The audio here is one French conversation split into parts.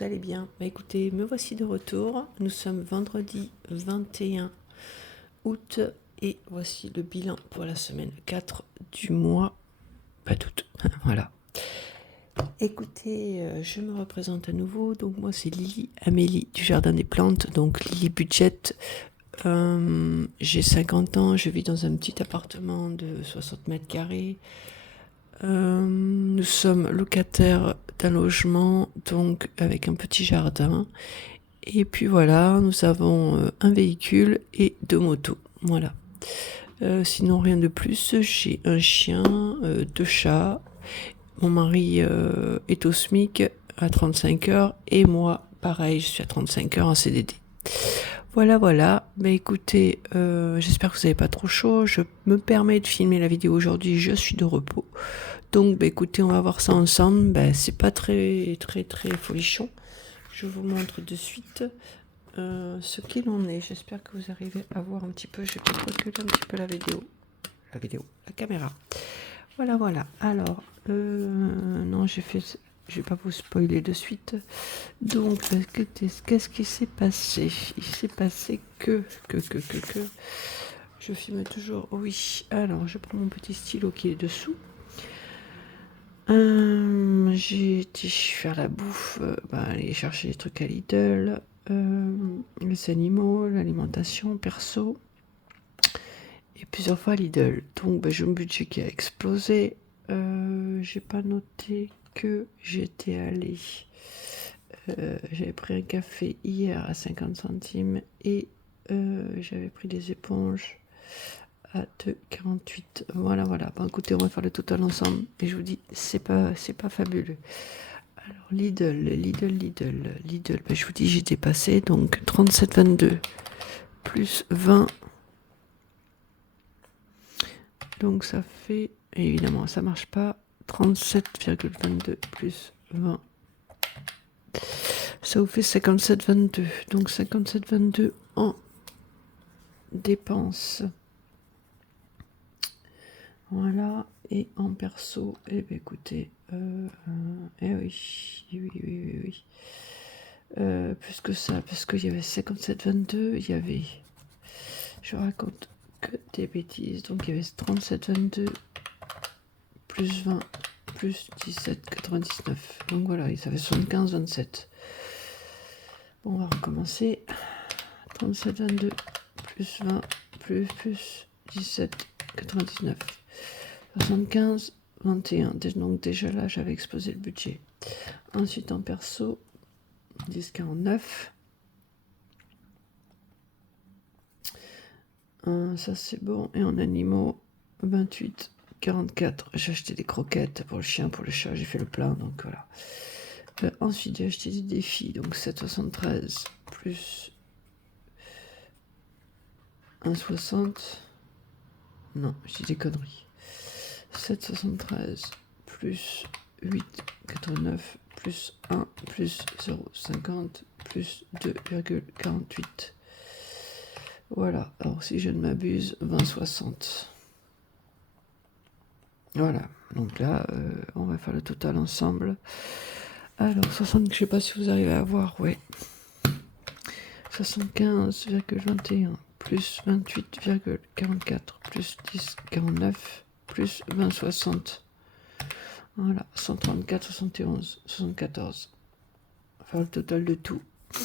vous allez bien. Écoutez, me voici de retour. Nous sommes vendredi 21 août et voici le bilan pour la semaine 4 du mois, pas d'août. Voilà. Écoutez, je me représente à nouveau. Donc moi c'est Lily Amélie du Jardin des Plantes, donc Lily Budget. J'ai 50 ans, je vis dans un petit appartement de 60 mètres carrés. Nous sommes locataires d'un logement, donc avec un petit jardin. Et puis voilà, nous avons un véhicule et 2 motos. Voilà. Sinon rien de plus. J'ai un chien, 2 chats. Mon mari est au SMIC à 35 heures et moi, pareil, je suis à 35 heures en CDD. Voilà. Mais écoutez, j'espère que vous n'avez pas trop chaud. Je me permets de filmer la vidéo aujourd'hui. Je suis de repos. Donc, écoutez, on va voir ça ensemble. C'est pas très folichon. Je vous montre de suite ce qu'il en est. J'espère que vous arrivez à voir un petit peu. Je vais peut-être reculer un petit peu la caméra. Voilà. Alors, non, je vais pas vous spoiler de suite. Donc, qu'est-ce qui s'est passé? Il s'est passé que. Je filme toujours. Oui. Alors, je prends mon petit stylo qui est dessous. J'ai été faire la bouffe, aller chercher des trucs à Lidl, les animaux, l'alimentation perso, et plusieurs fois à Lidl. Donc j'ai un budget qui a explosé. J'ai pas noté que j'étais allée. J'avais pris un café hier à 50 centimes et j'avais pris des éponges à 2,48. Voilà. Écoutez, on va faire le total ensemble. Et je vous dis, c'est pas fabuleux. Alors, Lidl. Je vous dis, j'ai dépassé. Donc, 37,22 plus 20. Donc, ça fait, et évidemment, ça marche pas. 37,22 plus 20. Ça vous fait 57,22. Donc, 57,22 en dépenses. Voilà, et en perso, écoutez, oui. Plus que ça, parce qu'il y avait 57,22, il y avait, je raconte que des bêtises, donc il y avait 37,22, plus 20, plus 17,99, donc voilà, ça fait 75,27. Bon, on va recommencer, 37,22, plus 20, plus 17,99. 75, 21. Donc déjà là, j'avais explosé le budget. Ensuite, en perso, 10,49. Ça, c'est bon. Et en animaux, 28,44. J'ai acheté des croquettes pour le chien, pour le chat. J'ai fait le plein, donc voilà. Ensuite, j'ai acheté des défis. Donc 7,73 plus 1,60. Non, je dis des conneries. 7,73 plus 8,89 plus 1 plus 0,50 plus 2,48. Voilà, alors si je ne m'abuse, 20,60. Voilà, donc là, on va faire le total ensemble. Alors, 60, je ne sais pas si vous arrivez à voir, ouais. 75,21 plus 28,44 plus 10,49 plus 20,60. Voilà, 134, 71, 74. On va faire le total de tout. Je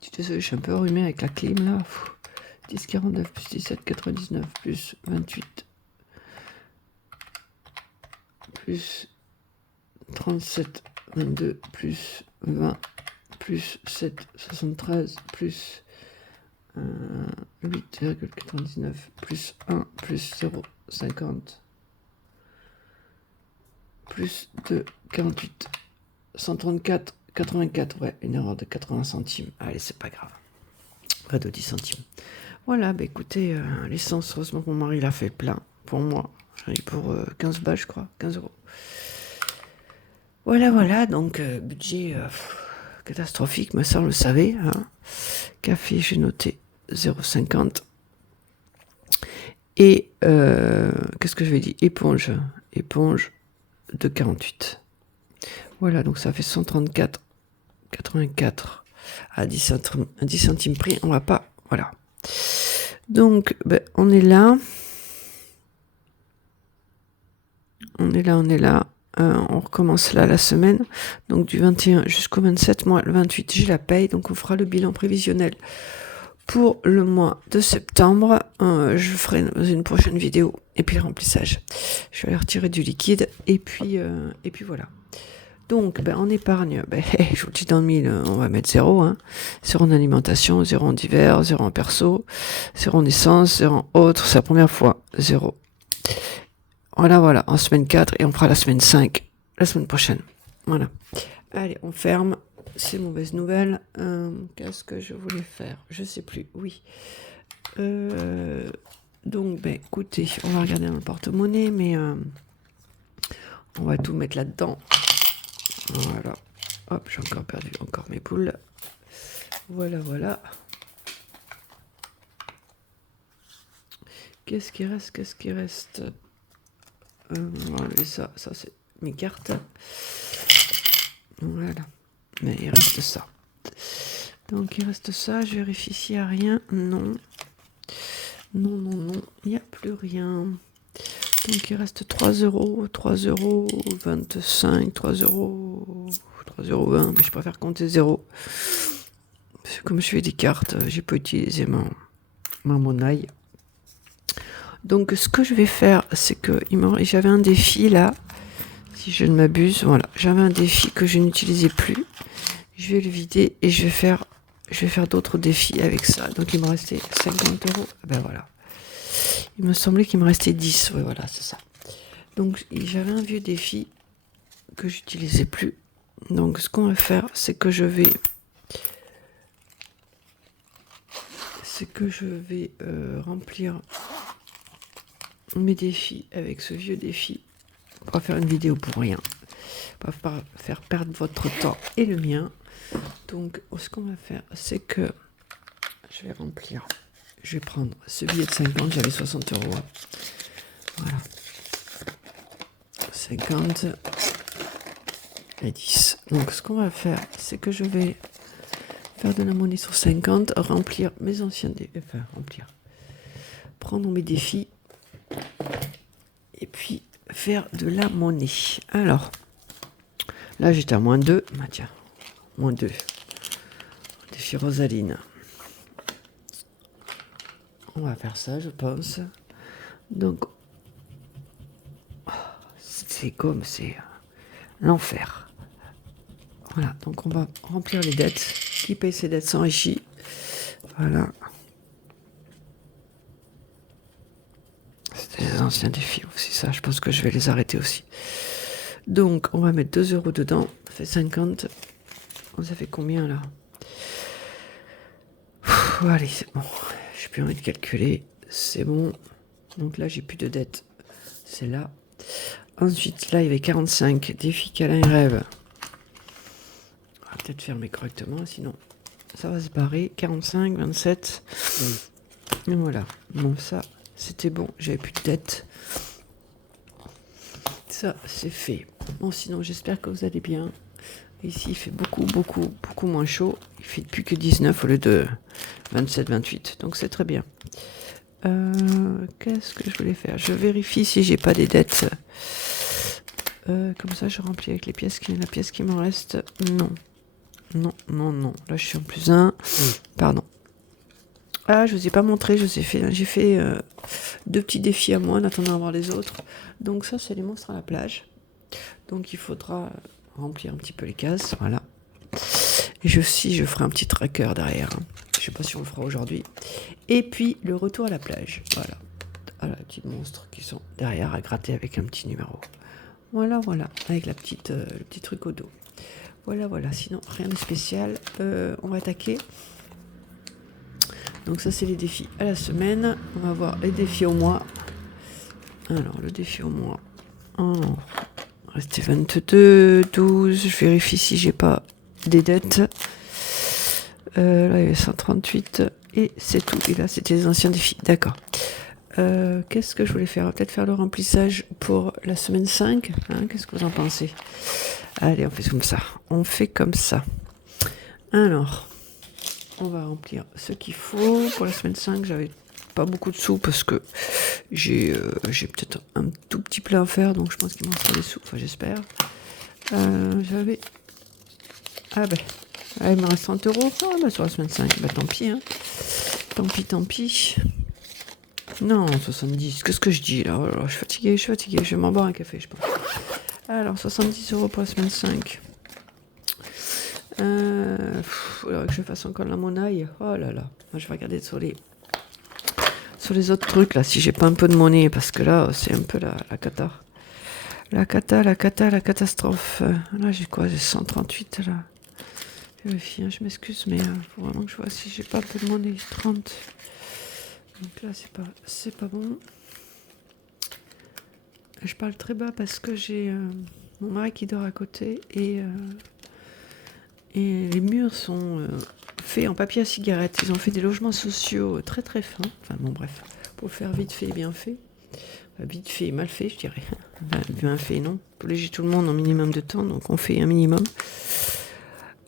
suis désolée, je suis un peu enrhumée avec la clim là. 10,49 plus 17,99 plus 28 plus 37,22 plus 20 plus 7,73 plus 8,99 plus 1 plus 0,50 plus 2,48 134,84. Ouais, une erreur de 80 centimes. Allez, c'est pas grave. Pas de 10 centimes. Voilà, écoutez, l'essence, heureusement que mon mari l'a fait plein pour moi. J'en ai pour 15 balles, je crois, 15 euros. Voilà, donc budget catastrophique, mais ça on le savait. Hein. Café, j'ai noté 0,50. Et qu'est-ce que je vais dire? Éponge de 48. Voilà, donc ça fait 134 84 à 10 centimes prix, on va pas, voilà. Donc, ben, on est là. On est là. On recommence là la semaine. Donc, du 21 jusqu'au 27, moi, le 28, j'ai la paye. Donc, on fera le bilan prévisionnel pour le mois de septembre. Je ferai une prochaine vidéo. Et puis, le remplissage. Je vais aller retirer du liquide. Et puis voilà. Donc, ben, en épargne, ben, je vous le dis dans le mille, on va mettre 0. Hein. 0 en alimentation, 0 en divers, 0 en perso, 0 en essence, 0 en autre. C'est la première fois. 0. Voilà, en semaine 4. Et on fera la semaine 5 la semaine prochaine. Voilà. Allez, on ferme. C'est mauvaise nouvelle. Qu'est-ce que je voulais faire? Je sais plus. Oui. Donc, ben, écoutez, on va regarder dans le porte-monnaie, mais on va tout mettre là-dedans. Voilà. Hop, j'ai encore perdu mes poules. Voilà. Qu'est-ce qui reste? On va enlever ça. Ça, c'est mes cartes. Voilà. Mais il reste ça. Donc, il reste ça. Je vérifie s'il n'y a rien. Non. Il n'y a plus rien. Donc, il reste 3 €, 3,25 €, 3,20 €. Mais je préfère compter 0. Parce que comme je fais des cartes, j'ai pas utilisé ma monnaie. Donc, ce que je vais faire, c'est que j'avais un défi là. Si je ne m'abuse, voilà. J'avais un défi que je n'utilisais plus. Je vais le vider et je vais faire d'autres défis avec ça. Donc, il me restait 50 €. Ben voilà. Il me semblait qu'il me restait 10. Oui, voilà, c'est ça. Donc, j'avais un vieux défi que j'utilisais plus. Donc, ce qu'on va faire, c'est que je vais remplir mes défis avec ce vieux défi. On va faire une vidéo pour rien. On va pas faire perdre votre temps et le mien. Donc, ce qu'on va faire, c'est que je vais remplir. Je vais prendre ce billet de 50, j'avais 60 €. Voilà. 50 et 10. Donc, ce qu'on va faire, c'est que je vais faire de la monnaie sur 50, remplir mes anciens défis. Enfin, prendre mes défis. Et puis, faire de la monnaie. Alors, là, j'étais à moins 2. Bah, tiens, moins 2. Défi Rosaline. On va faire ça, je pense. Donc, c'est l'enfer. Voilà, donc on va remplir les dettes. Qui paye ses dettes s'enrichit. Voilà. C'était les anciens défis aussi, ça. Je pense que je vais les arrêter aussi. Donc, on va mettre 2 € dedans. Ça fait 50. Ça fait combien, là? Allez, c'est bon. J'ai plus envie de calculer. C'est bon. Donc là, j'ai plus de dettes. C'est là. Ensuite, là, il y avait 45. Défi câlin et rêve. On va peut-être fermer correctement, sinon ça va se barrer. 45, 27. Et voilà. Bon, ça, c'était bon. J'avais plus de dettes. Ça, c'est fait. Bon, sinon, j'espère que vous allez bien. Ici, il fait beaucoup moins chaud. Il fait plus que 19 au lieu de 27, 28. Donc, c'est très bien. Qu'est-ce que je voulais faire? Je vérifie si j'ai pas des dettes. Comme ça, je remplis avec la pièce qui me reste. Non. Là, je suis en +1. Pardon. Ah, je vous ai pas montré. J'ai fait 2 petits défis à moi en attendant d'avoir les autres. Donc, ça, c'est les monstres à la plage. Donc, il faudra remplir un petit peu les cases. Voilà. Et je ferai un petit tracker derrière. Je sais pas si on le fera aujourd'hui. Et puis, le retour à la plage. Voilà. Les petits monstres qui sont derrière à gratter avec un petit numéro. Voilà. Avec le petit truc au dos. Voilà. Sinon, rien de spécial. On va attaquer. Donc, ça, c'est les défis à la semaine. On va voir les défis au mois. Alors, le défi au mois. Restait 22, 12. Je vérifie si j'ai pas des dettes. Là, il y avait 138. Et c'est tout. Et là, c'était les anciens défis. D'accord. Qu'est-ce que je voulais faire? Peut-être faire le remplissage pour la semaine 5. Qu'est-ce que vous en pensez? Allez, on fait comme ça. Alors, on va remplir ce qu'il faut. Pour la semaine 5, j'avais pas beaucoup de sous parce que j'ai peut-être un tout petit plein à faire, donc je pense qu'il m'en restera des sous, enfin j'espère. J'avais... Ah ben, il me reste 30 euros. Ah ben sur la semaine 5, bah tant pis, hein. Tant pis. Non, 70, qu'est-ce que je dis là? Oh là là, je suis fatiguée, je vais m'en boire un café, je pense. Alors, 70 euros pour la semaine 5. Alors que je fasse encore de la monnaie. Oh là là, moi je vais regarder sur les autres trucs là, si j'ai pas un peu de monnaie, parce que là, c'est un peu la cata. La catastrophe. Là, j'ai quoi? J'ai 138 là. Je vérifie, hein, je m'excuse, mais faut vraiment que je vois si j'ai pas un peu de monnaie. 30. Donc là, c'est pas bon. Je parle très bas parce que j'ai mon mari qui dort à côté et les murs sont faits en papier à cigarette. Ils ont fait des logements sociaux très très fins. Enfin bon bref, pour le faire vite fait et bien fait. Vite fait et mal fait, je dirais. Bien fait, non. Pour léger tout le monde en minimum de temps, donc on fait un minimum.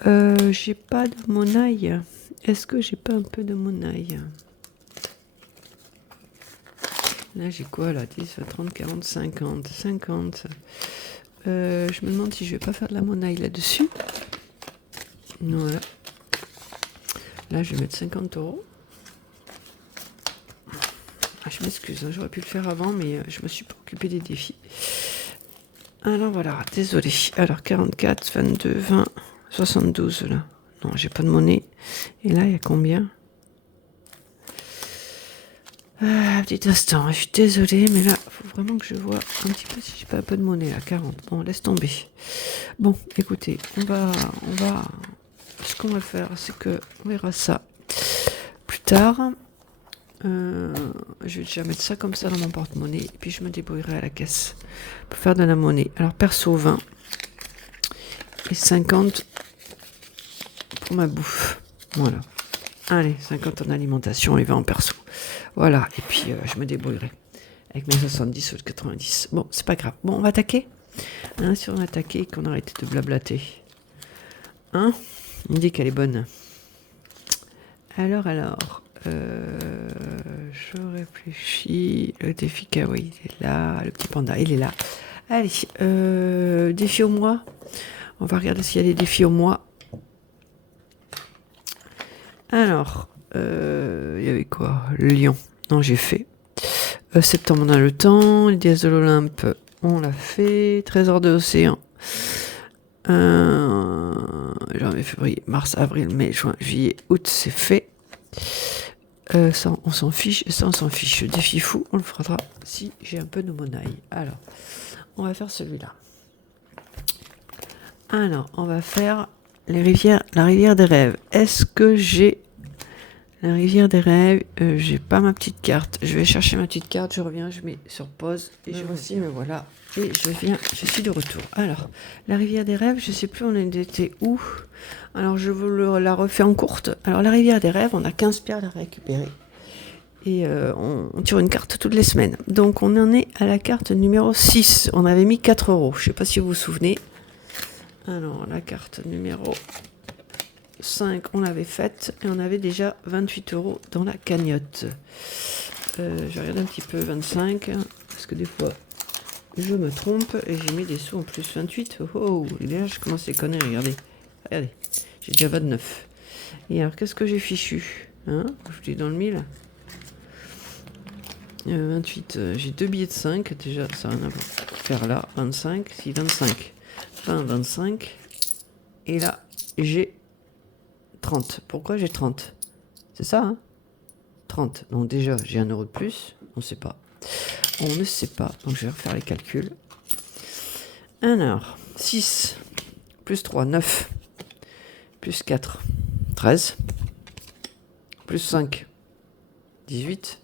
J'ai pas de monnaie. Est-ce que j'ai pas un peu de monnaie? Là, j'ai quoi, là? 10, 20, 30, 40, 50. 50. Je me demande si je vais pas faire de la monnaie là-dessus. Voilà. Là, je vais mettre 50 euros. Ah, je m'excuse, hein, j'aurais pu le faire avant, mais je me suis pas occupée des défis. Alors voilà, désolé. Alors 44, 22, 20, 72 là. Non, j'ai pas de monnaie. Et là, il y a combien? Petit instant, je suis désolée, mais là, faut vraiment que je vois un petit peu si j'ai pas un peu de monnaie là. 40. Bon, laisse tomber. Bon, écoutez, on va. Ce qu'on va faire, c'est que on verra ça plus tard. Je vais déjà mettre ça comme ça dans mon porte-monnaie et puis je me débrouillerai à la caisse pour faire de la monnaie. Alors perso 20 et 50 pour ma bouffe. Voilà. Allez, 50 en alimentation et 20 en perso. Voilà, et puis je me débrouillerai avec mes 70 ou 90. Bon, c'est pas grave. Bon, on va attaquer. Hein, si on a attaqué, qu'on arrête de blablater. Hein? On dit qu'elle est bonne. Alors, je réfléchis. Le défi kawaii, il est là. Le petit panda, il est là. Allez, défi au mois. On va regarder s'il y a des défis au mois. Alors, il y avait quoi? Le lion. Non, j'ai fait. Septembre, on a le temps. Les déesses de l'Olympe, on l'a fait. Trésor de l'océan. Janvier, février, mars, avril, mai, juin, juillet, août, c'est fait. Ça, on s'en fiche. Ça, on s'en fiche. Défi fou, on le fera si j'ai un peu de monnaie. Alors, on va faire celui-là. Alors, on va faire la rivière des rêves. Est-ce que j'ai la rivière des rêves? J'ai pas ma petite carte. Je vais chercher ma petite carte. Je reviens, je mets sur pause et je voici. Me voilà. Et je suis de retour. Alors, la rivière des rêves, je sais plus on était où. Alors, je vous la refais en courte. Alors, la rivière des rêves, on a 15 perles à récupérer. Et on tire une carte toutes les semaines. Donc, on en est à la carte numéro 6. On avait mis 4 euros. Je sais pas si vous vous souvenez. Alors, la carte numéro 5, on l'avait faite. Et on avait déjà 28 euros dans la cagnotte. Je regarde un petit peu 25. Parce que des fois... je me trompe et j'ai mis des sous en plus. 28. Oh, et là, je commence les conneries. Regardez. J'ai déjà 29. Et alors, qu'est-ce que j'ai fichu? Hein, je suis dans le 1000. 28. J'ai 2 billets de 5. Déjà, ça n'a rien à faire là. 25. Si, 25. 20, 25. Et là, j'ai 30. Pourquoi j'ai 30? C'est ça, hein? 30. Donc, déjà, j'ai 1 euro de plus. On ne sait pas. On ne sait pas, donc je vais refaire les calculs. Alors, 6, plus 3, 9, plus 4, 13, plus 5, 18,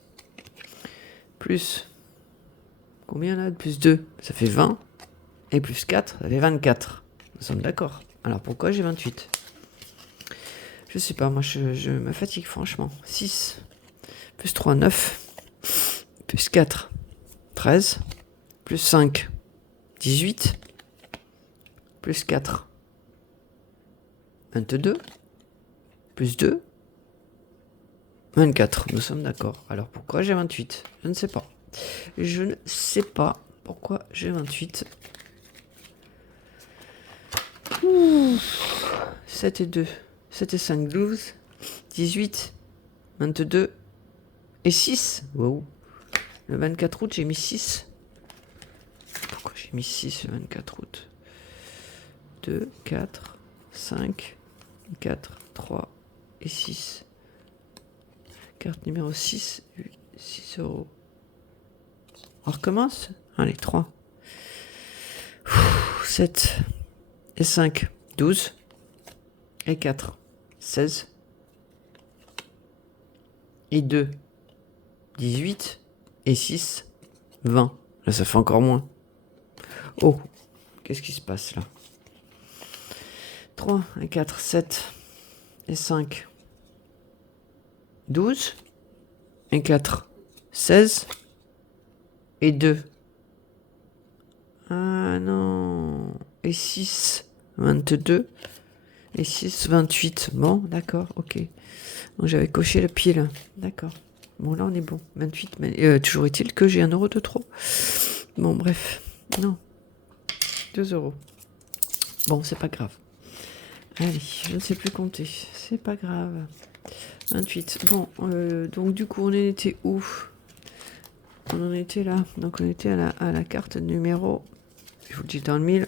plus, combien là? Plus 2, ça fait 20, et plus 4, ça fait 24. Nous sommes d'accord. Alors pourquoi j'ai 28? Je sais pas, moi je me fatigue franchement. 6, plus 3, 9, plus 4, 13, plus 5, 18, plus 4, 22, plus 2, 24. Nous sommes d'accord. Alors pourquoi j'ai 28? Je ne sais pas. Je ne sais pas pourquoi j'ai 28. Ouh. 7 et 2. 7 et 5, 12. 18. 22. Et 6. Wow. Le 24 août, j'ai mis 6. Pourquoi j'ai mis 6 le 24 août? 2, 4, 5, 4, 3 et 6. Carte numéro 6, 6 euros. On recommence? Allez, 3. 7 et 5, 12. Et 4, 16. Et 2, 18. Et 6, 20. Là, ça fait encore moins. Oh, qu'est-ce qui se passe là? 3 et 4, 7 et 5, 12 et 4, 16 et 2. Ah non. Et 6, 22 et 6, 28. Bon, d'accord, ok. Donc j'avais coché le pied là. D'accord. Bon, là on est bon. 28, mais toujours est-il que j'ai 1 euro de trop. Bon, bref. Non. 2 euros. Bon, c'est pas grave. Allez, je ne sais plus compter. C'est pas grave. 28. Bon, donc du coup, on était où? On en était là. Donc on était à la carte numéro, je vous le dis dans le mille,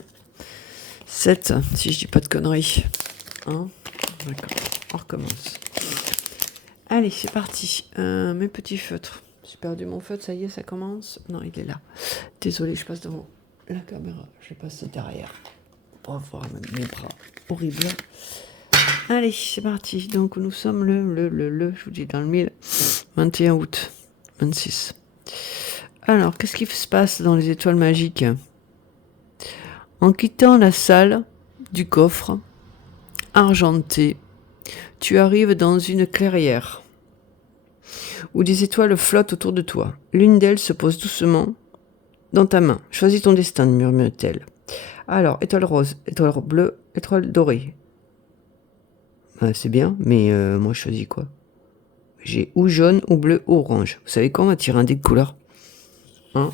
7, si je dis pas de conneries. Hein? D'accord, on recommence. Allez, c'est parti. Mes petits feutres. J'ai perdu mon feutre, ça y est, ça commence. Non, il est là. Désolé, je passe devant la caméra. Je passe derrière. Pour voir mes bras. Horrible. Allez, c'est parti. Donc nous sommes je vous dis dans le mille, 21 août 26. Alors, qu'est-ce qui se passe dans les étoiles magiques? En quittant la salle du coffre argenté, tu arrives dans une clairière où des étoiles flottent autour de toi. L'une d'elles se pose doucement dans ta main. Choisis ton destin, murmure-t-elle. Alors, étoile rose, étoile bleue, étoile dorée. C'est bien, mais moi je choisis quoi? J'ai ou jaune, ou bleu, ou orange. Vous savez quoi? On va tirer un dé de couleur. Hein?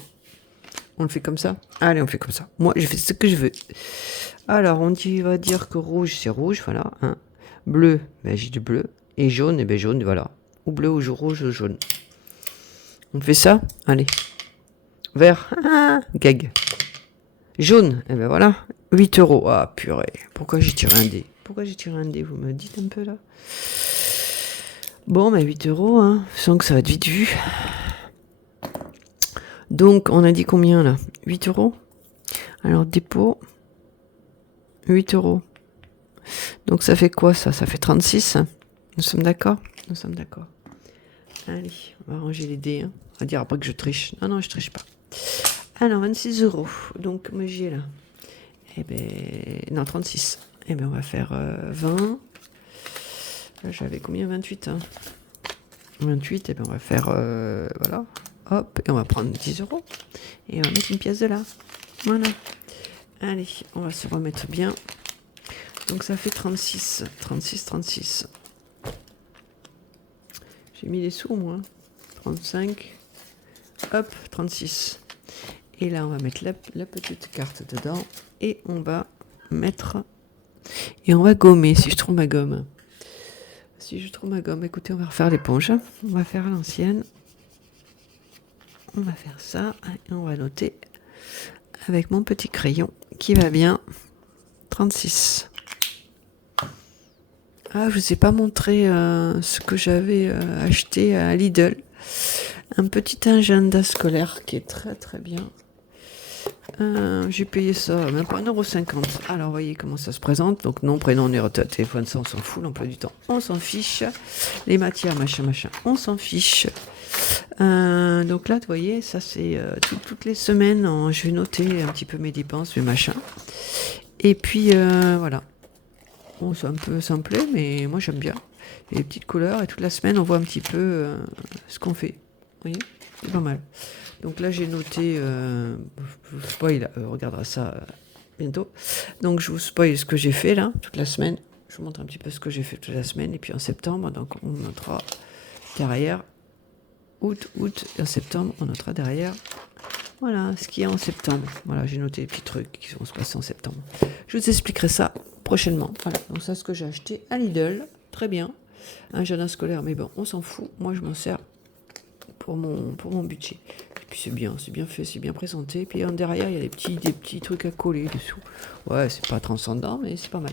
On le fait comme ça? Allez, on fait comme ça. Moi, je fais ce que je veux. Alors, va dire que rouge, c'est rouge, voilà. Hein. Bleu, ben, j'ai du bleu. Et jaune, et ben jaune, voilà. Ou bleu, ou rouge, ou jaune. On fait ça? Allez. Vert, gag. Jaune, et ben voilà. 8 euros. Ah, purée. Pourquoi j'ai tiré un dé? Pourquoi j'ai tiré un dé? Vous me dites un peu là. Bon, ben 8 euros, hein. Je sens que ça va être vite vu. Donc, on a dit combien là? 8 euros. Alors, dépôt. 8 euros. Donc, ça fait quoi ça? Ça fait 36. Nous sommes d'accord? Nous sommes d'accord. Allez, on va ranger les dés. Hein. On va dire après que je triche. Non, non, je triche pas. Alors, 26 euros. Donc, moi j'ai là. Eh ben, non, 36. Eh ben, on va faire 20. Là, j'avais combien? 28. Hein. 28, et ben, on va faire, voilà. Hop, et on va prendre 10 euros. Et on va mettre une pièce de là. Voilà. Allez, on va se remettre bien. Donc, ça fait 36. 36, 36. J'ai mis les sous, moi. 35. Hop, 36. Et là, on va mettre la petite carte dedans. Et on va mettre... Et on va gommer, si je trouve ma gomme. Si je trouve ma gomme, écoutez, on va refaire l'éponge. On va faire à l'ancienne. On va faire ça. Et on va noter avec mon petit crayon qui va bien. 36. Ah, je vous ai pas montré ce que j'avais acheté à Lidl. Un petit agenda scolaire qui est très très bien. J'ai payé ça, même pas 1,50 €. Alors, vous voyez comment ça se présente. Donc, nom, prénom, numéro de téléphone, ça, on s'en fout. L'emploi du temps, on s'en fiche. Les matières, machin, on s'en fiche. Donc là, vous voyez, ça, c'est toutes les semaines, je vais noter un petit peu mes dépenses, mes machins. Et puis, voilà. Bon, c'est un peu simplé, mais moi, j'aime bien. Les petites couleurs, et toute la semaine, on voit un petit peu ce qu'on fait. Vous voyez, c'est pas mal. Donc là, j'ai noté, je vous spoil, on regardera ça bientôt. Donc je vous spoil ce que j'ai fait là, toute la semaine. Je vous montre un petit peu ce que j'ai fait toute la semaine. Et puis en septembre, donc on notera derrière août, et en septembre, on notera derrière. Voilà, ce qu'il y a en septembre. Voilà, j'ai noté des petits trucs qui vont se passer en septembre. Je vous expliquerai ça prochainement. Voilà, donc ça, ce que j'ai acheté à Lidl. Très bien. Un jardin scolaire, mais bon, on s'en fout. Moi, je m'en sers pour mon budget. Et puis c'est bien fait, c'est bien présenté. Puis derrière, il y a des petits trucs à coller dessous. Ouais, c'est pas transcendant, mais c'est pas mal.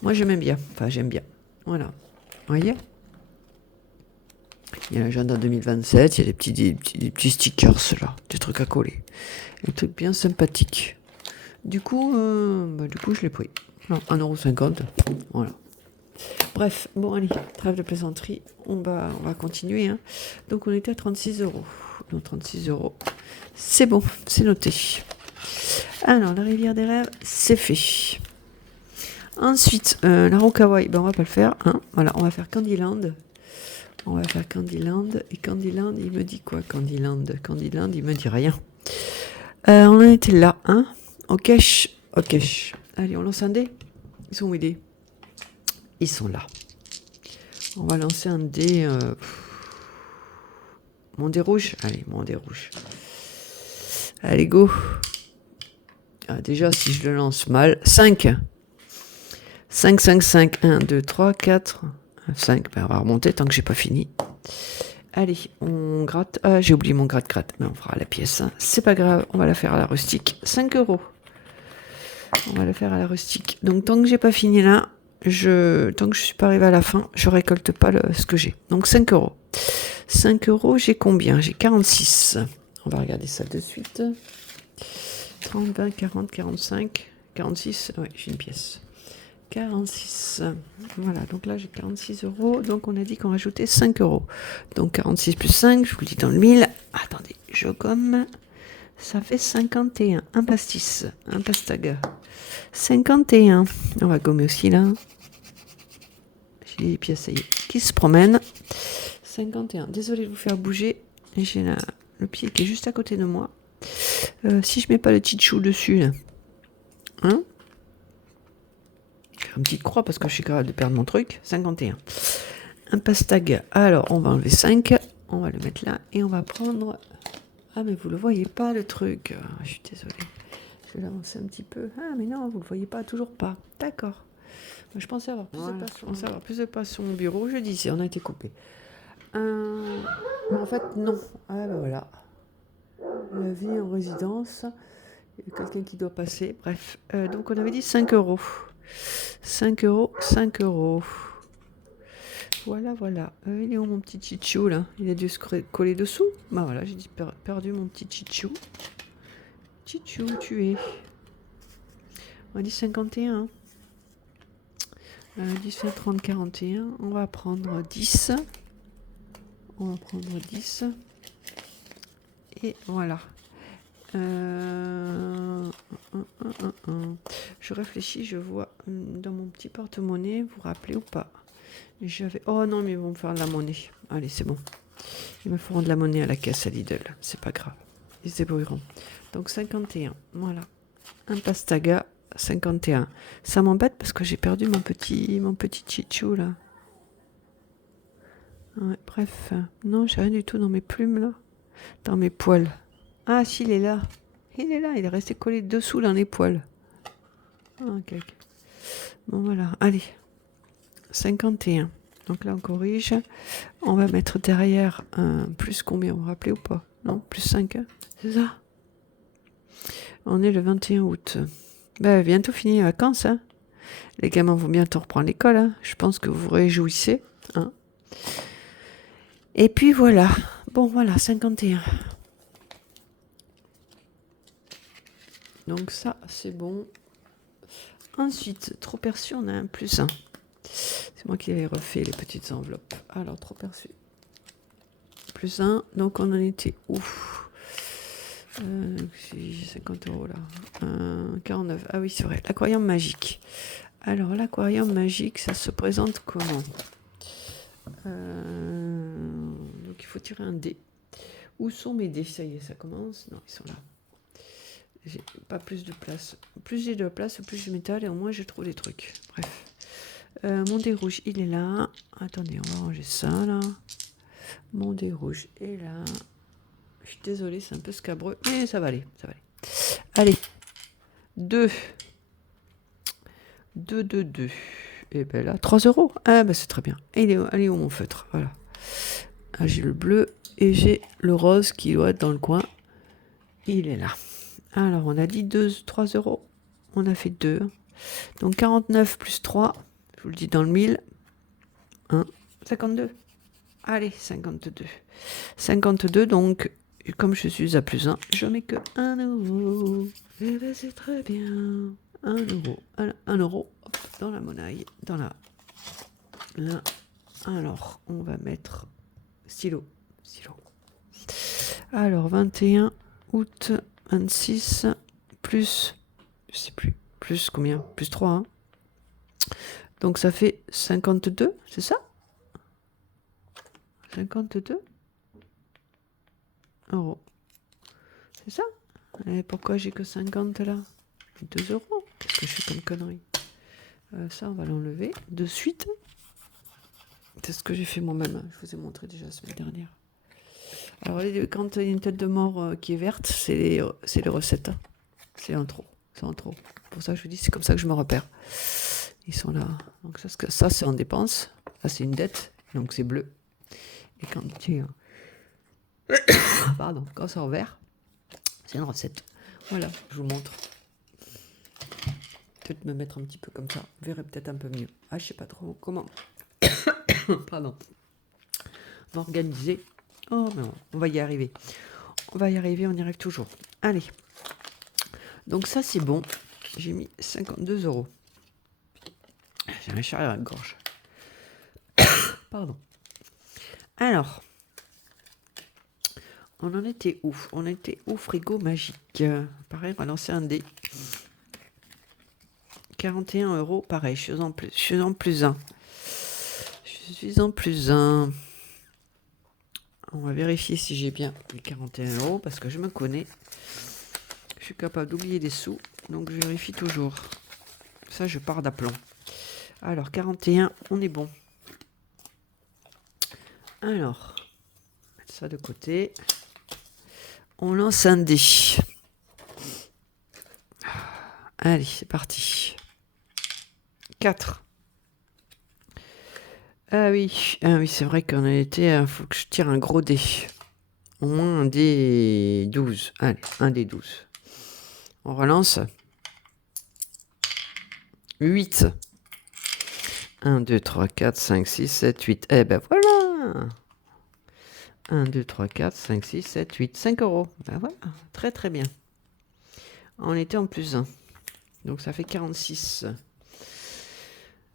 Moi, j'aime bien. Enfin, j'aime bien. Voilà. Vous voyez ? Il y a l'agenda 2027, il y a des petits stickers là, des trucs à coller. Des trucs bien sympathiques. Du coup, je l'ai pris. Non, 1,50 €. Voilà. Bref, bon allez, trêve de plaisanterie, on va continuer. Hein. Donc on était à 36 €. Donc 36 €, c'est bon, c'est noté. Alors, la rivière des rêves, c'est fait. Ensuite, la Rocawaii, on va pas le faire. Hein. Voilà, on va faire Candyland. On va faire Candyland. Et Candyland, il me dit quoi, Candyland, il me dit rien. On en était là, hein. Ok. Allez, on lance un dé. Ils sont où les dés ? Ils sont là. On va lancer un dé. Mon dé rouge. Allez, mon dé rouge. Allez, go. Ah, déjà, si je le lance mal. 5. 5, 5, 5. 1, 2, 3, 4. 5. On va remonter tant que j'ai pas fini. Allez, on gratte. Ah, j'ai oublié mon gratte-gratte. Mais on fera la pièce. Hein. C'est pas grave. On va la faire à la rustique. 5 €. On va la faire à la rustique. Donc, tant que j'ai pas fini là, tant que je suis pas arrivée à la fin, je récolte pas ce que j'ai. Donc, 5 €. 5 €, j'ai combien ? J'ai 46. On va regarder ça de suite. 30, 20, 40, 45, 46. Ouais, j'ai une pièce. 46. Voilà, donc là, j'ai 46 €. Donc, on a dit qu'on rajoutait 5 €. Donc, 46 plus 5, je vous le dis dans le mille. Attendez, je gomme. Ça fait 51. Un pastis. Un pastaga. 51. On va gommer aussi là. J'ai des pièces, ça y est, qui se promènent. 51. Désolée de vous faire bouger. J'ai le pied qui est juste à côté de moi. Si je mets pas le tchitchou dessus, là. Hein ? Une petite croix parce que je suis capable de perdre mon truc. 51. Un pastag. Alors, on va enlever 5. On va le mettre là. Et on va prendre... Ah, mais vous le voyez pas, le truc. Je suis désolée. Je vais l'avancer un petit peu. Ah, mais non, vous le voyez pas, toujours pas. D'accord. Je pensais avoir plus de place. Je pensais avoir plus de place sur mon bureau. Je disais, on a été coupé. Mais en fait, non. Ah, ben voilà. La vie en résidence. Il y a quelqu'un qui doit passer. Bref. Donc, on avait dit 5 €. 5 €, 5 €. Voilà. Il est où mon petit chichou là ? Il a dû se coller dessous. Bah voilà, j'ai dit perdu mon petit chichou. Chichou, tu es. On a dit 51. 10, 20, 30, 41. On va prendre 10. Et voilà. Je réfléchis, je vois dans mon petit porte-monnaie, vous vous rappelez ou pas ? Oh non, mais ils vont me faire de la monnaie. Allez, c'est bon. Ils me feront de la monnaie à la caisse à Lidl. C'est pas grave. Ils se débrouilleront. Donc 51. Voilà. Un pastaga, 51. Ça m'embête parce que j'ai perdu mon petit chichou là. Ouais, bref. Non, j'ai rien du tout dans mes plumes là. Dans mes poils. Ah, si, il est là. Il est resté collé dessous dans les poils. Ok. Bon, voilà. Allez. 51. Donc là, on corrige. On va mettre derrière un plus combien, vous vous rappelez ou pas ? Non, plus 5. Hein, c'est ça ? On est le 21 août. Bientôt fini les vacances. Hein. Les gamins vont bientôt reprendre l'école. Hein. Je pense que vous vous réjouissez. Hein. Et puis voilà. Bon, voilà, 51. Donc ça, c'est bon. Ensuite, trop perçu, on a un plus 1. C'est moi qui avais refait les petites enveloppes. Alors, trop perçu. Plus 1. Donc, on en était où ? J'ai 50 € là. 49. Ah oui, c'est vrai. L'aquarium magique. Alors, l'aquarium magique, ça se présente comment ? Donc, il faut tirer un dé. Où sont mes dés ? Ça y est, ça commence. Non, ils sont là. J'ai pas plus de place. Plus j'ai de place, plus je m'étale et au moins je trouve des trucs. Bref. Mon dé rouge, il est là. Attendez, on va ranger ça, là. Mon dé rouge est là. Je suis désolée, c'est un peu scabreux, mais ça va aller, ça va aller. Allez, 2. 2, 2, 2. Et ben là, 3 euros. Ah ben c'est très bien. Et il est où mon feutre? Voilà. Ah, j'ai le bleu et j'ai le rose qui doit être dans le coin. Il est là. Alors, on a dit 3 euros. On a fait 2. Donc 49 plus 3. Je vous le dis dans le 1000. 1, 52. Allez, 52. 52, donc, comme je suis à plus 1, je mets que 1 euro. Et ben c'est très bien. 1 euro. 1 euro, hop, dans la monnaie. Dans la... Là. Alors, on va mettre stylo. Stylo. Alors, 21 août 26 plus, je sais plus, plus combien? Plus 3. Hein. Donc, ça fait 52, c'est ça? 52 euros. C'est ça? Et pourquoi j'ai que 50 là? 2 euros. Qu'est-ce que je fais comme connerie? Ça, on va l'enlever de suite. C'est ce que j'ai fait moi-même. Je vous ai montré déjà la semaine dernière. Alors, quand il y a une tête de mort qui est verte, c'est les recettes. Hein. C'est en trop. C'est en trop. Pour ça, je vous dis, c'est comme ça que je me repère. Ils sont là. Donc, ça c'est en dépense. Ça, c'est une dette. Donc, c'est bleu. Et quand tu... Pardon. Quand c'est en vert, c'est une recette. Voilà, je vous montre. Peut-être me mettre un petit peu comme ça. Vous verrez peut-être un peu mieux. Ah, je sais pas trop comment. Pardon. On va organiser. Oh, mais on va y arriver. On va y arriver, on y arrive toujours. Allez. Donc ça, c'est bon. J'ai mis 52 euros. J'ai un chat à la gorge. Pardon. Alors. On en était où? On était au frigo magique. Pareil, on va lancer un dé. 41 euros, pareil, je suis en plus 1. Je suis en plus 1. On va vérifier si j'ai bien les 41 euros parce que je me connais. Je suis capable d'oublier des sous, donc je vérifie toujours. Ça, je pars d'aplomb. Alors, 41, on est bon. Alors, mettre ça de côté. On lance un dé. Allez, c'est parti. 4. Ah oui, c'est vrai qu'on a été. Il faut que je tire un gros dé. Au moins un dé 12. Allez, un dé 12. On relance. 8. 1, 2, 3, 4, 5, 6, 7, 8. Eh ben voilà. 1, 2, 3, 4, 5, 6, 7, 8. 5 euros. Ben voilà. Très très bien. On était en plus 1. Donc ça fait 46.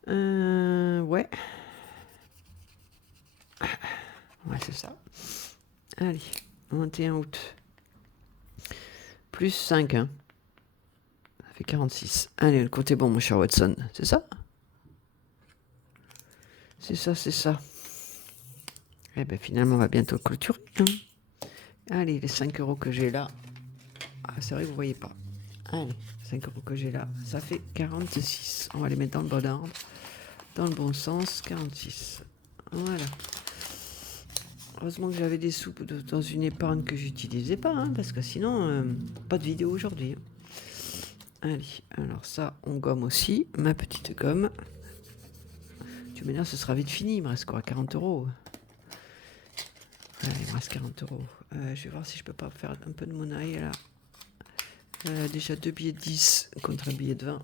Ouais. Ouais, c'est ça. Allez, 21 août. Plus 5. Hein. Ça fait 46. Allez, le côté bon, mon cher Watson. C'est ça? C'est ça, c'est ça. Eh ben finalement, on va bientôt clôturer. Hein. Allez, les 5 euros que j'ai là. Ah, c'est vrai que vous voyez pas. Allez, 5 euros que j'ai là. Ça fait 46. On va les mettre dans le bon ordre. Dans le bon sens. 46. Voilà. Heureusement que j'avais des sous dans une épargne que j'utilisais pas. Hein, parce que sinon, pas de vidéo aujourd'hui. Allez, alors ça, on gomme aussi. Ma petite gomme. Tu me dis, ce sera vite fini. Il me reste quoi? 40 euros. Allez, il me reste 40 euros. Je vais voir si je peux pas faire un peu de monnaie là. Déjà 2 billets de 10 contre un billet de 20.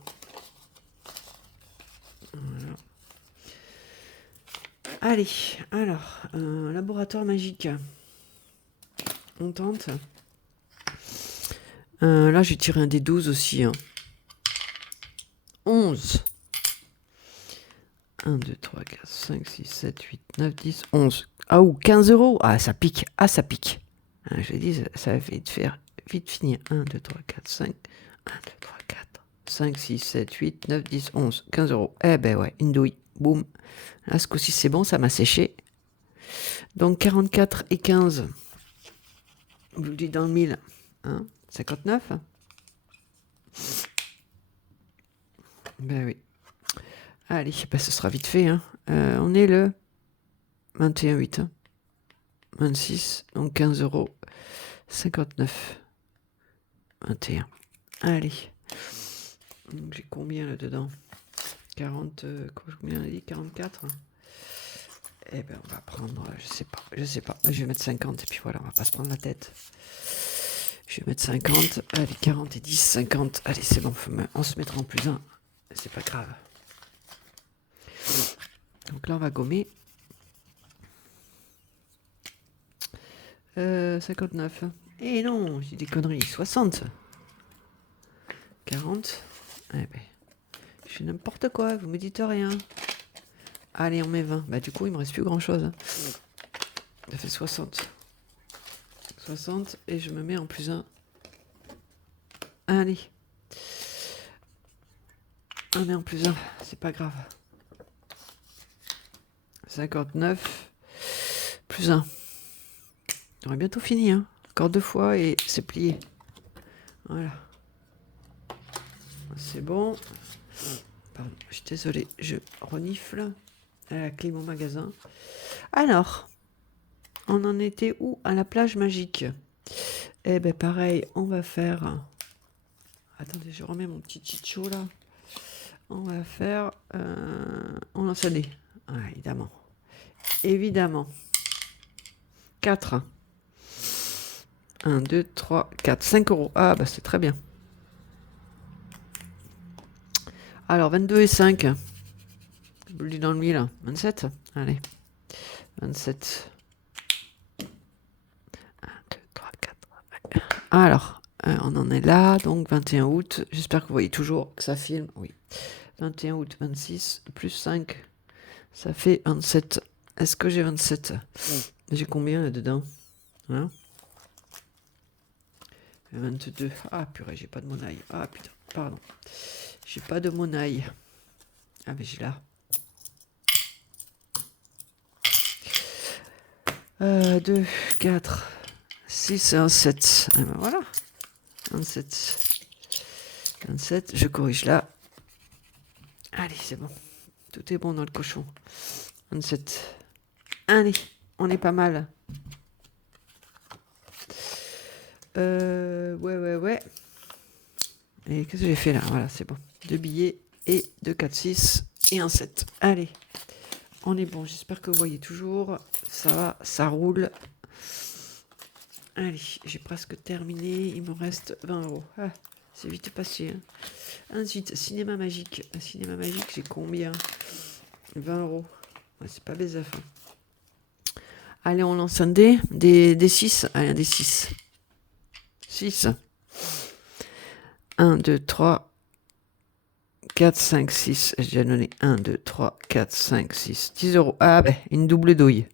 Voilà. Allez, alors, un laboratoire magique. On tente. Là, j'ai tiré un des 12 aussi. Hein. 11. 1, 2, 3, 4, 5, 6, 7, 8, 9, 10, 11. Ah, ou 15 euros. Ah, ça pique. Ah, ça pique. Je l'ai dit, ça va vite finir. 1, 2, 3, 4, 5. 1, 2, 3, 4, 5, 6, 7, 8, 9, 10, 11, 15 euros. Eh ben ouais, une douille. Boum. Là, ce coup-ci, c'est bon, ça m'a séché. Donc, 44 et 15. Je vous le dis dans le 1000. Hein, 59. Ben oui. Allez, bah, ce sera vite fait. Hein. On est le 21,8. Hein. 26, donc 15 euros. 59. 21. Allez. Donc, j'ai combien là-dedans 40, combien on a dit 44. Eh ben, on va prendre, je sais pas. Je vais mettre 50 et puis voilà, on va pas se prendre la tête. Je vais mettre 50. Allez, 40 et 10, 50. Allez, c'est bon, on se mettra en plus 1. C'est pas grave. Donc là, on va gommer. 59. Eh non, j'ai des conneries. 60. 40. Eh ben, je fais n'importe quoi, vous me dites rien. Allez, on met 20. Bah du coup, il me reste plus grand chose. Hein. Ça fait 60. 60 et je me mets en plus 1. Allez. On est en plus 1, c'est pas grave. 59. Plus 1. On est bientôt fini. Hein. Encore 2 fois et c'est plié. Voilà. C'est bon. Pardon, je suis désolée, je renifle à la clé mon magasin. Alors, on en était où? À la plage magique. Eh ben pareil, on va faire... Attendez, je remets mon petit chicho là. On va faire... On lance un dé. Ah, évidemment. Évidemment. 4. 1, 2, 3, 4. 5 euros. Ah bah c'est très bien. Alors, 22 et 5. Boule dans le mille. 27. Allez. 27. 1, 2, 3, 4. Alors, on en est là. Donc, 21 août. J'espère que vous voyez toujours que ça filme. Oui. 21 août, 26. Plus 5. Ça fait 27. Est-ce que j'ai 27? J'ai combien là-dedans? Hein? 22. Ah, purée, j'ai pas de monnaie. Ah, putain, pardon. J'ai pas de monnaie. Ah, mais j'ai là. 2, 4, 6 et un 7. Et ben voilà. 27. 27, je corrige là. Allez, c'est bon. Tout est bon dans le cochon. 27. Allez, on est pas mal. Ouais. Et qu'est-ce que j'ai fait là? Voilà, c'est bon. 2 billets et 2, 4, 6 et un 7. Allez, on est bon. J'espère que vous voyez toujours. Ça va, ça roule. Allez, j'ai presque terminé. Il me reste 20 euros. Ah, c'est vite passé. Hein. Ensuite, cinéma magique. Cinéma magique, j'ai combien? 20 euros. Ouais, c'est pas bézaf. Hein. Allez, on lance un dé. Des 6. Allez, un des 6. 6. 1, 2, 3, 4, 5, 6. J'ai déjà donné 1, 2, 3, 4, 5, 6. 10 euros. Ah ben, une double douille.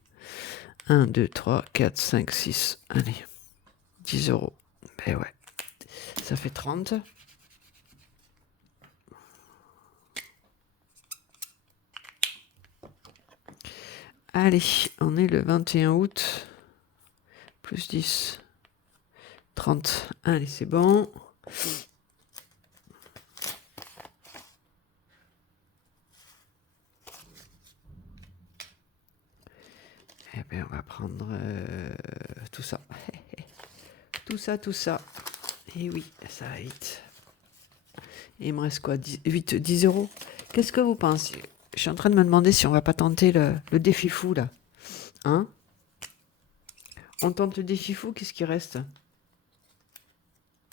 1, 2, 3, 4, 5, 6. Allez. 10 euros. Ben ouais. Ça fait 30. Allez, on est le 21 août. Plus 10. 30. Allez, c'est bon. Eh bien, on va prendre tout ça. tout ça. Et oui, ça va vite. Et il me reste quoi? 10 euros. Qu'est-ce que vous pensez? Je suis en train de me demander si on va pas tenter le défi fou, là. Hein? On tente le défi fou, qu'est-ce qui reste?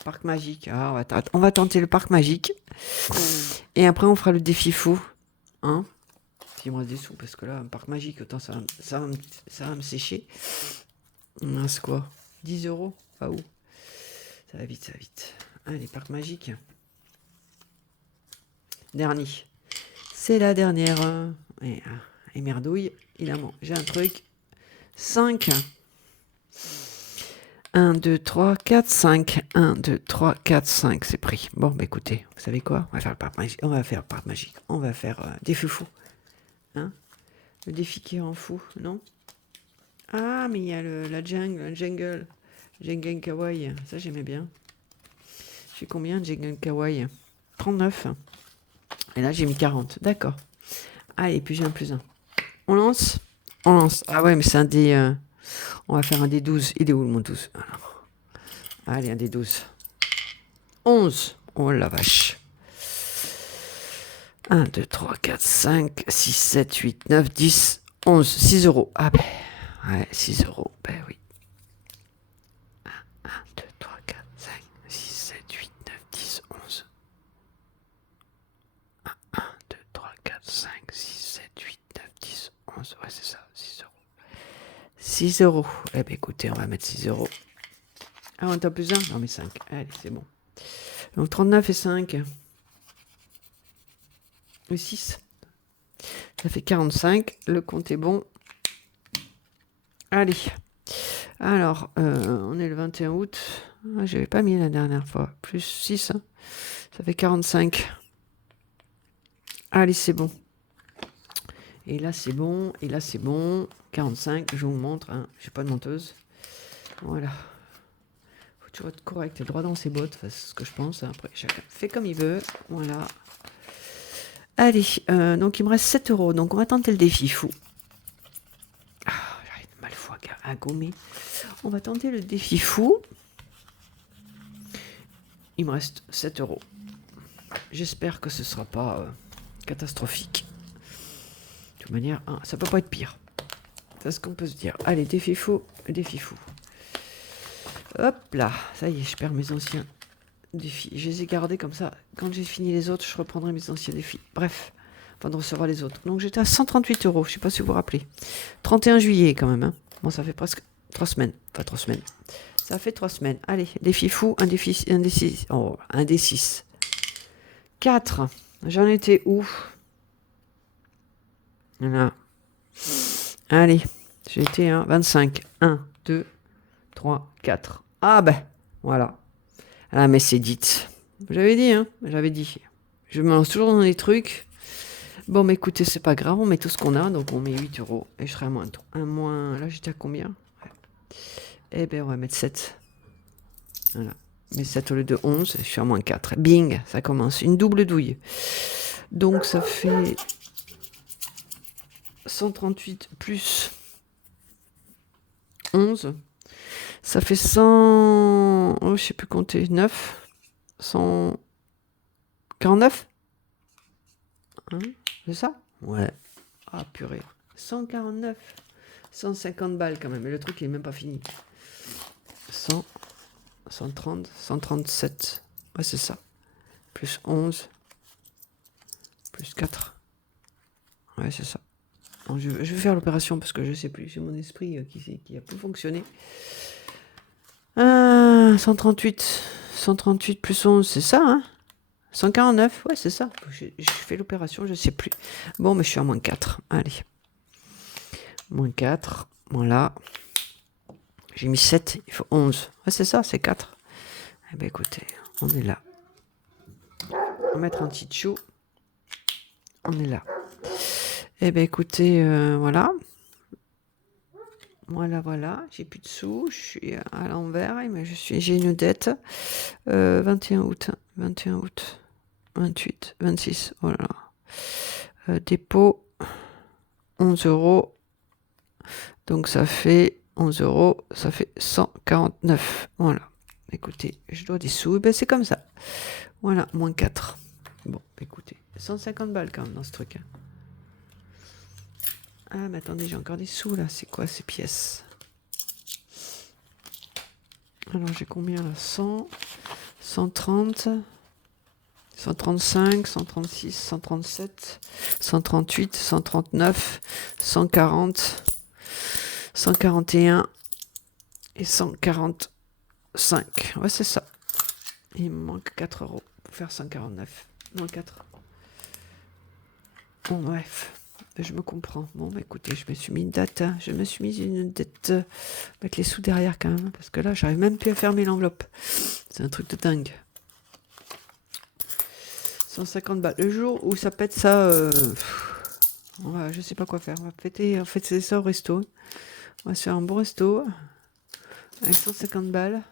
Parc magique. Ah, on va tenter le parc magique. Et après, on fera le défi fou. Hein? Il me reste des sous, parce que là, un parc magique, autant ça va me sécher. Il me reste quoi? 10 euros? Pas où? Ça va vite. Allez, parc magique. Dernier. C'est la dernière. Et merdouille, évidemment. J'ai un truc. 5. 1, 2, 3, 4, 5. 1, 2, 3, 4, 5. C'est pris. Bon, bah écoutez, vous savez quoi? On va faire le parc magique. On va faire le parc magique. On va faire des fous. Hein? Le défi qui rend fou, non? Ah, mais il y a la jungle. Jungle Kawaii. Ça, j'aimais bien. J'ai combien de Jungle Kawaii? 39. Et là, j'ai mis 40. D'accord. Allez, puis j'ai un plus un. On lance. On lance. Ah ouais, mais c'est un dé... On va faire un dé 12. Il est où, mon 12? Alors. Allez, un dé 12. 11. Oh la vache. 1, 2, 3, 4, 5, 6, 7, 8, 9, 10, 11. 6 euros. Ah ben... Ouais, 6 euros. Ben oui. 1, 2, 3, 4, 5, 6, 7, 8, 9, 10, 11. 1, 2, 3, 4, 5, 6, 7, 8, 9, 10, 11. Ouais, c'est ça. 6 euros. 6 euros. Eh ben écoutez, on va mettre 6 euros. Ah, on t'a plus un? Non, mais 5. Allez, c'est bon. Donc 39 et 5. Et 6. Ça fait 45. Le compte est bon. Allez. Alors, on est le 21 août. Ah, j'avais pas mis la dernière fois. Plus 6. Hein. Ça fait 45. Allez, c'est bon. Et là, c'est bon. Et là, c'est bon. 45. Je vous montre. Hein. Je n'ai pas de monteuse. Voilà. Faut toujours être correct. Le droit dans ses bottes. C'est ce que je pense. Après, chacun fait comme il veut. Voilà. Allez. Donc, il me reste 7 euros. Donc, on va tenter le défi fou. Ah, j'arrive mal fois à gommer. On va tenter le défi fou. Il me reste 7 euros. J'espère que ce ne sera pas catastrophique. De toute manière, hein, ça peut pas être pire. C'est ce qu'on peut se dire. Allez, défi fou, défi fou. Hop là, ça y est, je perds mes anciens défis. Je les ai gardés comme ça. Quand j'ai fini les autres, je reprendrai mes anciens défis. Bref, avant de recevoir les autres. Donc j'étais à 138 euros. Je sais pas si vous vous rappelez. 31 juillet quand même. Hein. Bon, ça fait presque 3 semaines. Pas 3 semaines. Ça fait 3 semaines. Allez, défi fou, un défi, un D6. Oh, un D6. 4. J'en étais où? Voilà. Allez, j'ai été à 25. 1, 2, 3, 4. Ah ben, voilà. Ah mais c'est dit. J'avais dit, hein. J'avais dit. Je me lance toujours dans les trucs. Bon, mais écoutez, c'est pas grave. On met tout ce qu'on a. Donc, on met 8 euros. Et je serai à moins. Là, j'étais à combien? Ouais. Eh ben, on va mettre 7. Voilà. Mais 7 au lieu de 11. Je suis à moins 4. Bing, ça commence. Une double douille. Donc, ça fait 138 plus 11. Ça fait 100... Oh, je sais plus compter. 9. 149. Hein, c'est ça? Ouais. Ah, purée. 149. 150 balles quand même. Et le truc, il est même pas fini. 100. 130. 137. Ouais, c'est ça. Plus 11. Plus 4. Ouais, c'est ça. Bon, je vais faire l'opération parce que je sais plus. C'est mon esprit qui a plus fonctionné. 138. 138 plus 11, c'est ça, hein? 149, ouais, c'est ça. Je fais l'opération, je sais plus. Bon, mais je suis à moins 4. Allez. Moins 4. Voilà. J'ai mis 7, il faut 11. Ouais, c'est ça, c'est 4. Eh bien, écoutez, on est là. On va mettre un petit chou. On est là. Eh bien, écoutez, voilà. Voilà. J'ai plus de sous. Je suis à l'envers. Mais j'ai une dette. 21 août. 21 août. 28, 26. Voilà. Dépôt. 11 euros. Donc, ça fait 11 euros. Ça fait 149. Voilà. Écoutez, je dois des sous. Et ben, c'est comme ça. Voilà, moins 4. Bon, écoutez. 150 balles quand même dans ce truc. Hein. Ah, mais attendez, j'ai encore des sous là. C'est quoi ces pièces? Alors, j'ai combien là? 100, 130, 135, 136, 137, 138, 139, 140, 141 et 145. Ouais, c'est ça. Il me manque 4 euros pour faire 149. Moins 4. Bon, bref. Je me comprends. Bon, bah, écoutez, je me suis mis une date. Hein. Je me suis mis une dette. Mettre les sous derrière quand même. Parce que là, j'arrive même plus à fermer l'enveloppe. C'est un truc de dingue. 150 balles. Le jour où ça pète ça, je sais pas quoi faire. On va fêter, en fait, c'est ça au resto. On va se faire un bon resto. Avec 150 balles.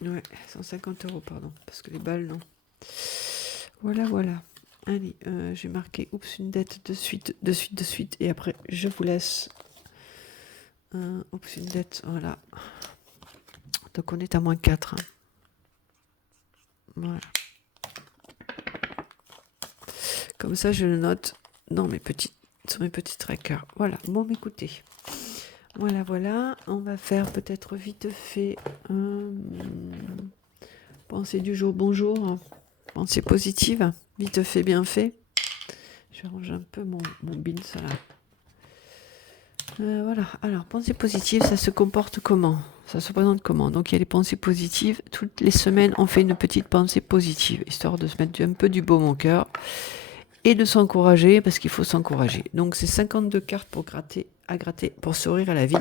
Ouais, 150 euros, pardon. Parce que les balles, non. Voilà. Allez, j'ai marqué oups une dette de suite et après je vous laisse. Oups une dette, voilà. Donc on est à -4. Hein. Voilà. Comme ça je le note dans sur mes petits trackers. Voilà, bon écoutez. Voilà, on va faire peut-être vite fait pensée du jour, bonjour, pensée positive, vite fait, bien fait. Je range un peu mon bin, ça là. Voilà, alors pensée positive, ça se comporte comment? Ça se présente comment? Donc il y a les pensées positives, toutes les semaines on fait une petite pensée positive, histoire de se mettre un peu du baume au cœur et de s'encourager, parce qu'il faut s'encourager. Donc c'est 52 cartes pour gratter, pour sourire à la vie.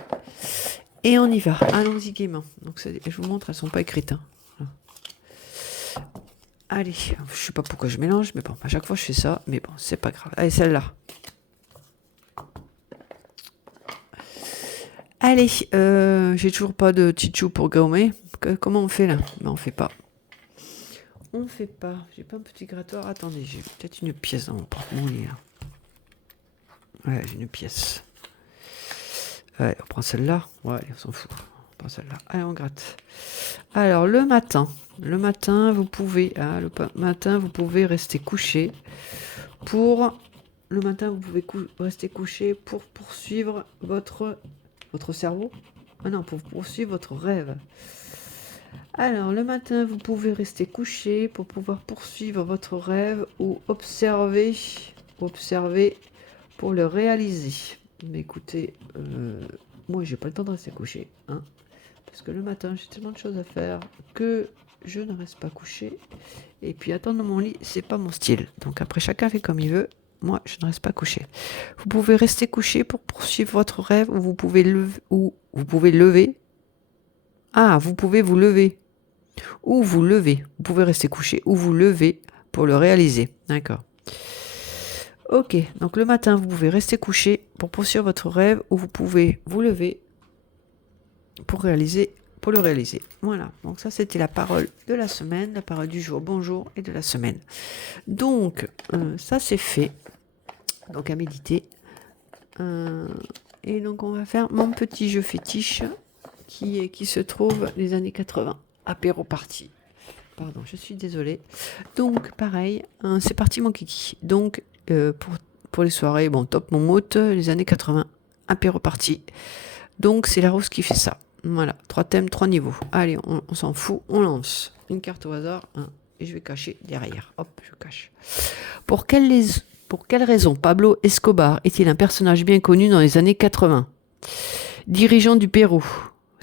Et on y va, allons-y gaiement. Donc je vous montre, elles sont pas écrites. Hein. Allez, je sais pas pourquoi je mélange, mais bon, à chaque fois je fais ça, mais bon, c'est pas grave. Allez, celle-là. Allez, j'ai toujours pas de tchitchou pour gommer. Comment on fait là? Ben, on fait pas. On fait pas. J'ai pas un petit grattoir. Attendez, j'ai peut-être une pièce dans mon porte-monnaie. Ouais, j'ai une pièce. Ouais, on prend celle-là. Ouais, allez, on s'en fout. On prend celle-là. Allez, on gratte. Alors, le matin, vous pouvez, vous pouvez rester couché rester couché pour poursuivre votre cerveau. Ah non, pour poursuivre votre rêve. Alors, le matin, vous pouvez rester couché pour pouvoir poursuivre votre rêve ou observer pour le réaliser. Mais écoutez, moi, j'ai pas le temps de rester couché, hein, parce que le matin, j'ai tellement de choses à faire que je ne reste pas couché. Et puis, attendre dans mon lit, c'est pas mon style. Donc, après, chacun fait comme il veut. Moi, je ne reste pas couché. Vous pouvez rester couché pour poursuivre votre rêve ou vous pouvez lever. Ah, vous pouvez vous lever. Ou vous levez. Vous pouvez rester couché ou vous lever pour le réaliser. D'accord. Ok, donc le matin, vous pouvez rester couché pour poursuivre votre rêve ou vous pouvez vous lever pour le réaliser. Voilà, donc ça c'était la parole de la semaine, la parole du jour, bonjour, et de la semaine. Donc, ça c'est fait. Donc à méditer. Et donc on va faire mon petit jeu fétiche qui se trouve les années 80. Apéro party. Pardon, je suis désolée. Donc, pareil, c'est parti mon kiki. Donc, pour les soirées, bon, top mon mote, les années 80, apéro party. Donc, c'est la rose qui fait ça. Voilà, 3 thèmes, 3 niveaux. Allez, on s'en fout, on lance. Une carte au hasard, et je vais cacher derrière. Hop, je cache. Pour quelle raison Pablo Escobar est-il un personnage bien connu dans les années 80 ? Dirigeant du Pérou,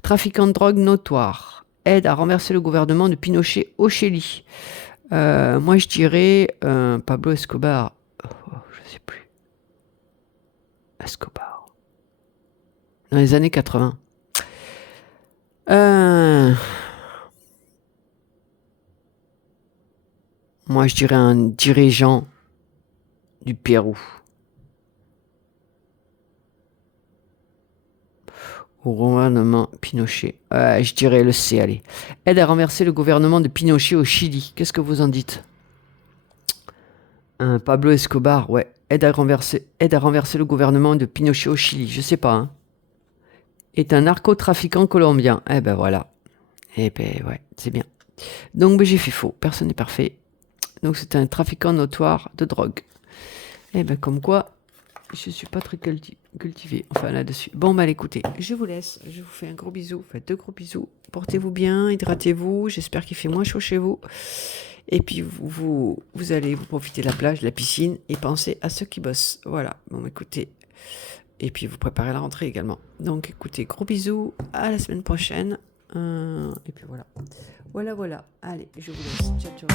trafiquant de drogue notoire, aide à renverser le gouvernement de Pinochet au Chili. Moi, je dirais Pablo Escobar. Je sais plus. Escobar. Dans les années 80. Moi, je dirais un dirigeant du Pérou. Au gouvernement Pinochet. Je dirais le C, allez. Aide à renverser le gouvernement de Pinochet au Chili. Qu'est-ce que vous en dites ? Pablo Escobar, ouais. Aide à renverser le gouvernement de Pinochet au Chili. Je sais pas, hein. Est un narcotrafiquant colombien. Eh ben voilà. Eh ben ouais, c'est bien. Donc j'ai fait faux. Personne n'est parfait. Donc c'est un trafiquant notoire de drogue. Eh ben comme quoi, je suis pas très cultivée. Enfin là-dessus. Bon bah écoutez, je vous laisse. Je vous fais un gros bisou. Faites 2 gros bisous. Portez-vous bien, hydratez-vous. J'espère qu'il fait moins chaud chez vous. Et puis vous allez vous profiter de la plage, de la piscine et pensez à ceux qui bossent. Voilà. Bon écoutez. Et puis vous préparez la rentrée également. Donc écoutez, gros bisous, à la semaine prochaine. Et puis voilà. Voilà. Allez, je vous laisse. Ciao.